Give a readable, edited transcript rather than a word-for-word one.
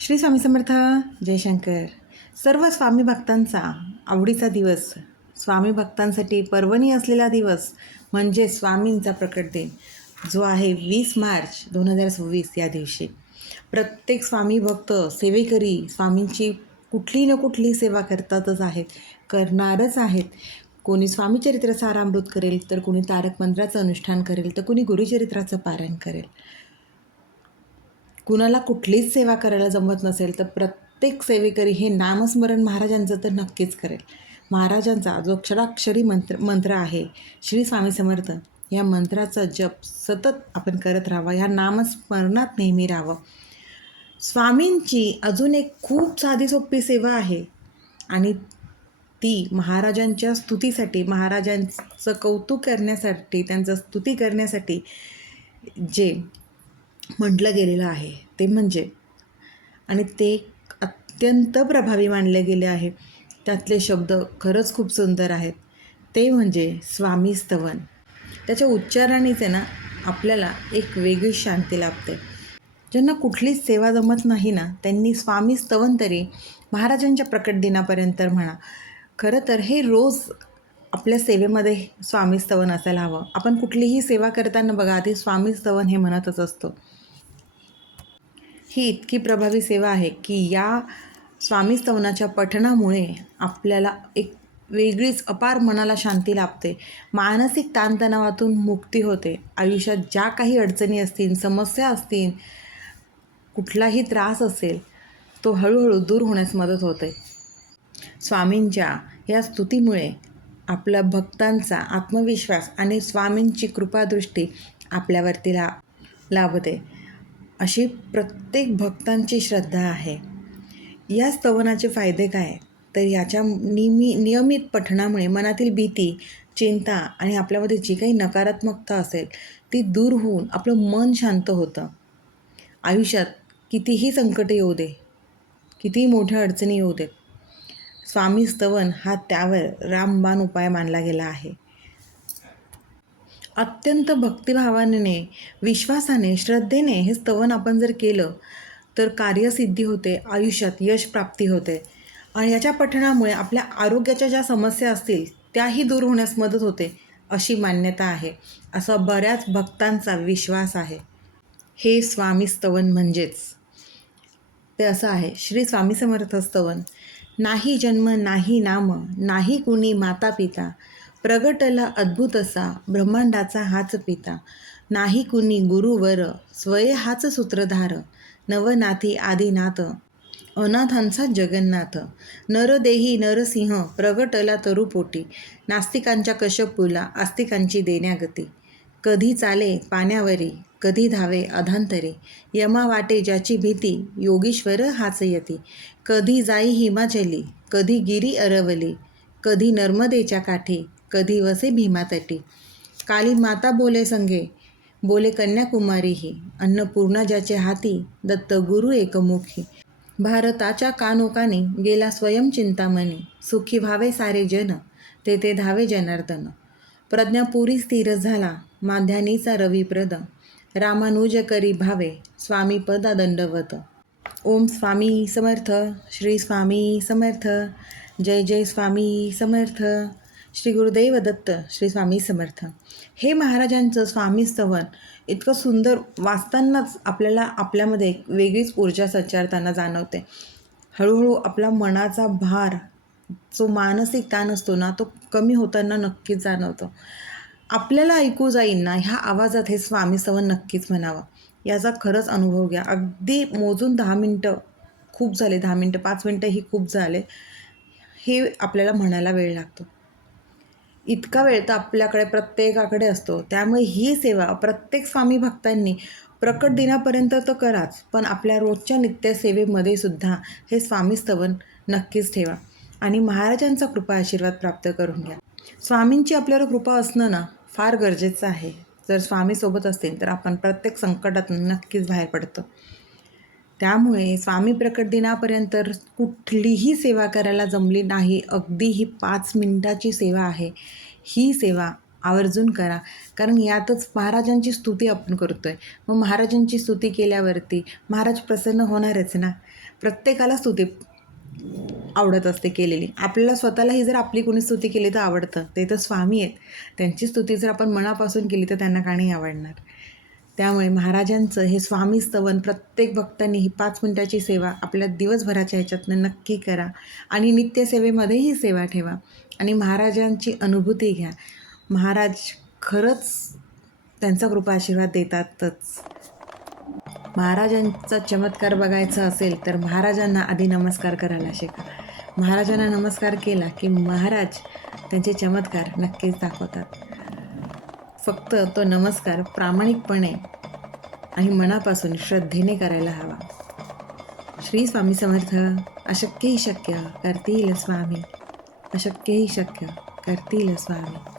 श्री स्वामी समर्थ. जयशंकर. सर्व स्वामी भक्तांचा आवडीचा दिवस, स्वामी भक्तांसाठी पर्वणी असलेला दिवस म्हणजे स्वामींचा प्रकट दिन, जो आहे 20 मार्च 2026. या दिवशी प्रत्येक स्वामी भक्त सेवेकरी स्वामींची कुठली न कुठली सेवा करतातच आहेत, करणारच आहेत. कोणी स्वामीचरित्र सारामृत करेल, तर कोणी तारक मंत्राचं अनुष्ठान करेल, तर कोणी गुरुचरित्राचं पारायण करेल. कुणाला कुठलीच सेवा करायला जमत नसेल तर प्रत्येक सेवेकरी हे नामस्मरण महाराजांचं तर नक्कीच करेल. महाराजांचा जो अक्षराक्षरी मंत्र आहे श्री स्वामी समर्थ, या मंत्राचा जप सतत आपण करत राहावा, या नामस्मरणात नेहमी राहावं. स्वामींची अजून एक खूप साधी सोपी सेवा आहे आणि ती महाराजांच्या स्तुतीसाठी, महाराजांचं कौतुक करण्यासाठी, त्यांचं स्तुती करण्यासाठी जे म्हटलं गेलेलं आहे ते म्हणजे, आणि ते अत्यंत प्रभावी मानले गेले आहे. त्यातले शब्द खरंच खूप सुंदर आहेत. ते म्हणजे स्वामी स्तवन. त्याच्या उच्चारानेच आहे ना, आपल्याला एक वेगळी शांती लाभते. ज्यांना कुठलीच सेवा जमत नाही ना, त्यांनी स्वामी स्तवन तरी महाराजांच्या प्रकट दिनापर्यंत म्हणा. खरं तर हे रोज आपल्या सेवेमध्ये स्वामी स्तवन असायला हवं. आपण कुठलीही सेवा करताना बघा, आधी स्वामी स्तवन हे म्हणतच असतो. ही इतकी प्रभावी सेवा आहे की या स्वामी स्तवनाच्या पठणामुळे आपल्याला एक वेगळीच अपार मनाला शांती लाभते, मानसिक ताणतणावातून मुक्ती होते. आयुष्यात ज्या काही अडचणी असतील, समस्या असतील, कुठलाही त्रास असेल, तो हळूहळू दूर होण्यास मदत होते. स्वामींच्या या स्तुतीमुळे आपल्या भक्तांचा आत्मविश्वास आणि स्वामींची कृपादृष्टी आपल्यावरती लाभते, अशी प्रत्येक भक्तांची श्रद्धा आहे. या स्तवनाचे फायदे काय? तर याच्या नियमित पठणामुळे मनातील भीती, चिंता आणि आपल्यामध्ये जी काही नकारात्मकता असेल ती दूर होऊन आपलं मन शांत होतं. आयुष्यात कितीही संकट येऊ दे, कितीही मोठ्या अडचणी येऊ देत, स्वामी स्तवन हा त्यावर रामबाण उपाय मानला गेला आहे. अत्यंत भक्तिभावाने, विश्वासाने, श्रद्धेने हे स्तवन आपण जर केलं तर कार्यसिद्धी होते, आयुष्यात यश प्राप्ती होते. आणि याच्या पठणामुळे आपल्या आरोग्याच्या ज्या समस्या असतील त्याही दूर होण्यास मदत होते, अशी मान्यता आहे. असा बऱ्याच भक्तांचा विश्वास आहे. हे स्वामी स्तवन म्हणजेच ते असं आहे. श्री स्वामी समर्थ स्तवन. नाही जन्म नाही नाम, नाही कुणी माता पिता, प्रगटला अद्भुत असा ब्रह्मांडाचा हाच पिता. नाही कुणी गुरुवर, स्वये हाच सूत्रधार, नवनाथी आदिनाथ, अनाथांचा जगन्नाथ. नरदेही नरसिंह, प्रगटला तरुपोटी, नास्तिकांच्या कशपुला, आस्तिकांची देण्यागती. कधी चाले पाण्यावरी, कधी धावे अधांतरी, यमा वाटे ज्याची भीती, योगीश्वर हाच यती. कधी जाई हिमाचली, कधी गिरी अरवली, कधी नर्मदेच्या काठी, कधी वसे भीमातटी. काली माता बोले संगे, बोले कन्याकुमारीही, अन्नपूर्णा ज्याचे हाती, दत्त गुरु एकमुखी. भारताच्या कानोकानी गेला स्वयं चिंतामणी, सुखी व्हावे सारे जन, ते धावे जनार्दन. प्रज्ञापुरी स्थिर झाला, माध्यानीचा रविप्रद, रामानुज करी भावे, स्वामी पदा दंडवत. ओम स्वामी समर्थ. श्री स्वामी समर्थ. जय जय स्वामी समर्थ. श्री गुरुदेव दत्त. श्री स्वामी समर्थ. हे महाराजांचं स्वामी स्तवन इतकं सुंदर वाचतानाच आपल्याला आपल्यामध्ये एक वेगळीच ऊर्जा संचारताना जाणवते. हळूहळू आपला मनाचा भार, जो मानसिक ताण असतो ना, तो कमी होताना नक्कीच जाणवतो. आपल्याला ऐकू जाईल ना ह्या आवाजात हे स्वामी स्तवन नक्कीच म्हणावं, याचा खरंच अनुभव घ्या. अगदी मोजून 10 मिनटं खूप झाले, 10 मिनटं 5 मिनटं ही खूप झाले, हे आपल्याला म्हणायला वेळ लागतो. इतका वेळ तर आपल्याकडे प्रत्येकाकडे असतो. त्यामुळे ही सेवा प्रत्येक स्वामी भक्तांनी प्रकट दिनापर्यंत तर कराच, पण आपल्या रोजच्या नित्यसेवेमध्ये सुद्धा हे स्वामी स्तवन नक्कीच ठेवा आणि महाराजांचा कृपा आशीर्वाद प्राप्त करून घ्या. स्वामींची आपल्यावर कृपा असणं ना फार गरजेचं आहे. जर स्वामी सोबत असतील तर आपण प्रत्येक संकटातून नक्कीच बाहेर पडतो. त्यामुळे स्वामी प्रकट दिनापर्यंत कुठलीही सेवा करायला जमली नाही, अगदी ही 5 मिनिटाची सेवा आहे. ही सेवा आवर्जून करा. कारण यातच महाराजांची स्तुती आपण करतो आहे. मग महाराजांची स्तुती केल्यावरती महाराज प्रसन्न होणारच ना. प्रत्येकाला स्तुती आवडत असते केलेली. आपल्याला स्वतःलाही जर आपली कोणी स्तुती केली तर आवडतं. ते तर स्वामी आहेत. त्यांची स्तुती जर आपण मनापासून केली तर त्यांना का नाही आवडणार. त्यामुळे महाराजांचं हे स्वामी स्तवन प्रत्येक भक्तांनी ही 5 मिनिटाची सेवा आपल्या दिवसभराच्या ह्याच्यातनं नक्की करा आणि नित्यसेवेमध्येही सेवा ठेवा आणि महाराजांची अनुभूती घ्या. महाराज खरंच त्यांचा कृपा आशीर्वाद देतातच. महाराजांचा चमत्कार बघायचा असेल तर महाराजांना आधी नमस्कार करायला शिका. महाराजांना नमस्कार केला की महाराज त्यांचे चमत्कार नक्कीच दाखवतात. फक्त तो नमस्कार प्रामाणिकपणे आणि मनापासून श्रद्धेने करायला हवा. श्री स्वामी समर्थ. अशक्यही शक्य करतील स्वामी, अशक्यही शक्य करतील स्वामी.